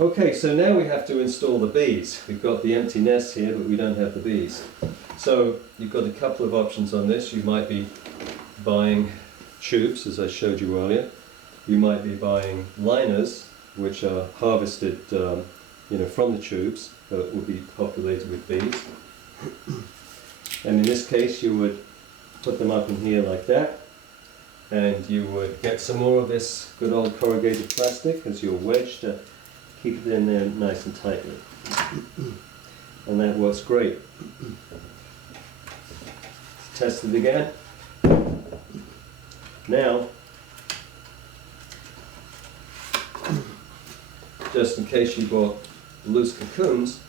Okay, so now we have to install the bees. We've got the empty nest here, but we don't have the bees. So you've got a couple of options on this. You might be buying tubes, as I showed you earlier. You might be buying liners, which are harvested from the tubes, that will be populated with bees. And in this case, you would put them up in here like that, and you would get some more of this good old corrugated plastic as your wedge to keep it in there nice and tightly. And that works great. Let's test it again. Now, just in case you bought loose cocoons,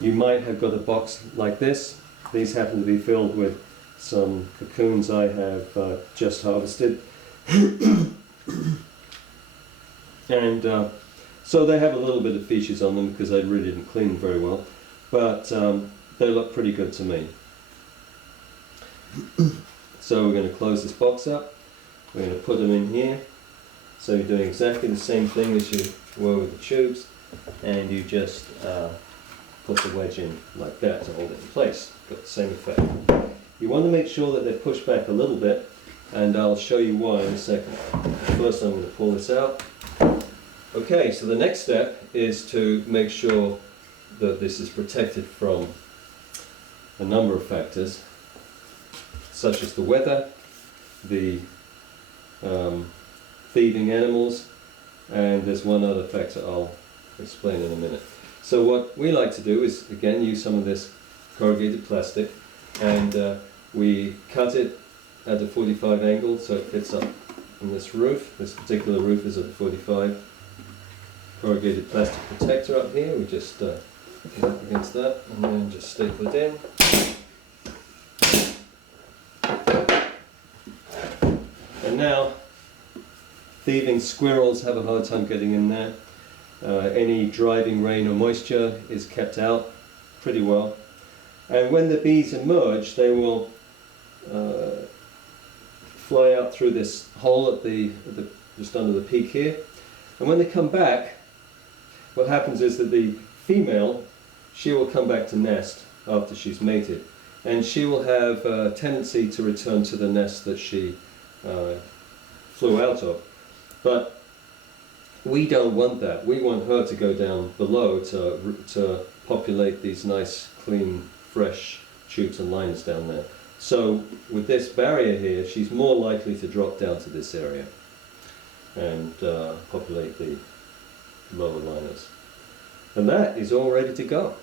you might have got a box like this. These happen to be filled with some cocoons I have just harvested. And so they have a little bit of features on them because I really didn't clean them very well, but they look pretty good to me. So we're going to close this box up, we're going to put them in here. So you're doing exactly the same thing as you were with the tubes, and you just put the wedge in like that to hold it in place. Got the same effect. You want to make sure that they're pushed back a little bit, and I'll show you why in a second. First I'm going to pull this out. Okay, so the next step is to make sure that this is protected from a number of factors, such as the weather, the thieving animals, and there's one other factor I'll explain in a minute. So what we like to do is, again, use some of this corrugated plastic, and we cut it at a 45 angle so it fits up on this roof. This particular roof is at a 45. Corrugated plastic protector up here, we just get up against that and then just staple it in. And now, thieving squirrels have a hard time getting in there. Any driving rain or moisture is kept out pretty well. And when the bees emerge, they will fly out through this hole at just under the peak here. And when they come back, what happens is that the female, she will come back to nest after she's mated, and she will have a tendency to return to the nest that she flew out of. But we don't want that. We want her to go down below to populate these nice, clean, fresh tubes and liners down there. So with this barrier here, she's more likely to drop down to this area and populate the lower liners. And that is all ready to go.